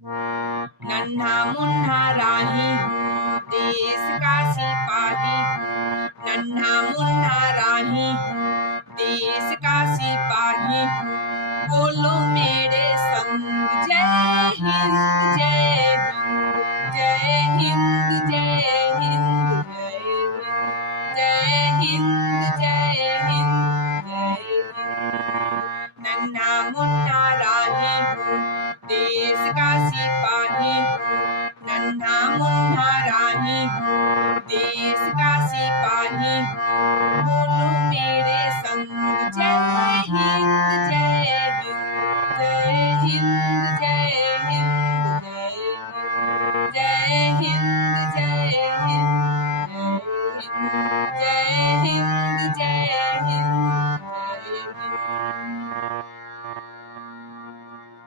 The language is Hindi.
नन्हा मुन्ना राही देश का सिपाही, नन्हा मुन्ना राही देश का सिपाही। बोलो मेरे संग जय हिंद जय हिंद जय हिंद जय हिंद जय हिंद जय हिंद जय हिंद। नन्हा मुन्ना राही देश का सिपाही, नन्हा मुन्ना राही देश का सिपाही। बोलो मेरे संग जय हिंद जय हिंद जय हिंद।